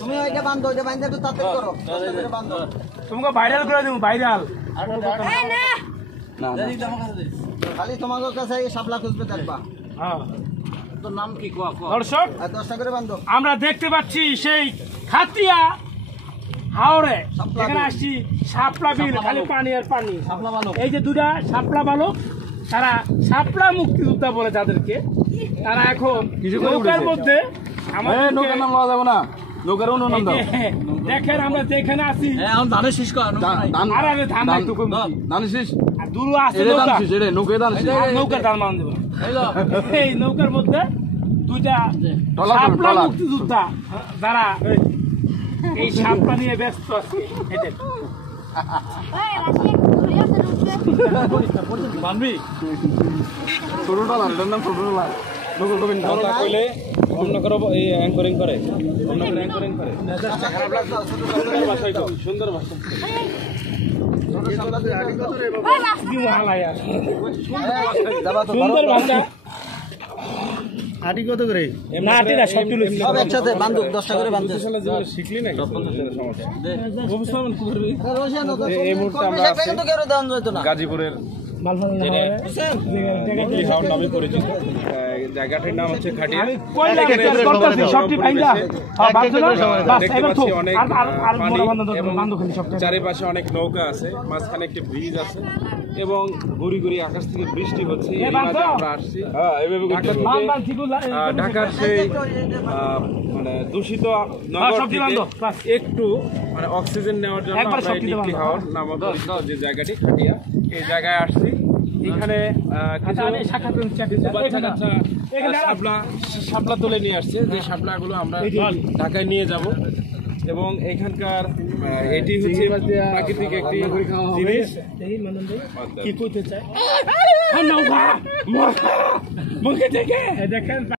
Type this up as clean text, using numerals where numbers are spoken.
তুমি ওইটা বান্ধো, ওইটা বান্ধে একটু তাড়াতাড়ি করো, বান্ধো। তোমাকে ভাইরাল করে দেবো, ভাইরাল। খালি তোমাদের কাছে শাপলা খুঁজবে দেখবা। তোর নাম কি? দর্শক, 10টা করে বান্ধো। আমরা দেখতে পাচ্ছি সেই খাতিয়া হাওড়ে এখানে আসছি শাপলা বিল, খালি পানি আর পানি। এই যে দুটা শাপলা বালক, তারা শাপলা মুক্তিযোদ্ধা বলে যাদেরকে, তারা এখন নৌকার মধ্যে নৌকার নাম লওয়া যাবে না, নৌকার অন্য নাম দাও। দেখেন আমরা যেখানে আছি, ধানের শীষ আর আরে ধান নাই তো কম, ধানের শীষ দূর আছে নৌকা, নৌকার ধান মান দেবো। এই নৌকার মধ্যে দুইটা শাপলা মুক্তিযোদ্ধা যারা এই শাপলা নিয়ে ব্যস্ত আছে। বানবি ছোট টলার, এটার নাম ছোট টলার। কইলে অন্য করো এই অ্যাঙ্করিং করে, অন্য করে অ্যাঙ্করিং করে। সুন্দর ভাষা। সুন্দর ভাষা। আটি কত করে? না আটি না, সব তুলে সব একসাথে বান্ধব, 10টা করে বান্ধো। শিখলি না এই মুহূর্তে আমরা আছি গাজীপুরের নামে পরিচিত। জায়গাটির নাম হচ্ছে খাটিয়া। চারিপাশে অনেক নৌকা আছে, মাঝখানে একটি ব্রিজ আছে এবং গুড়ি গুড়ি আকাশ থেকে বৃষ্টি হচ্ছে। আমরা আসছি ঢাকার সেই মানে দূষিত নগর থেকে একটু মানে অক্সিজেন নেওয়ার জন্য আমরা এই নিকলি হাওর নামক যে জায়গাটি খাটিয়া, এই জায়গায় আসছি। এখানে শাপলা তুলে নিয়ে আসছে, যে শাপলাগুলো আমরা ঢাকায় নিয়ে যাব এবং এখানকার এটি হচ্ছে প্রাকৃতিক একটি জিনিস। কি করতে চায় দেখেন।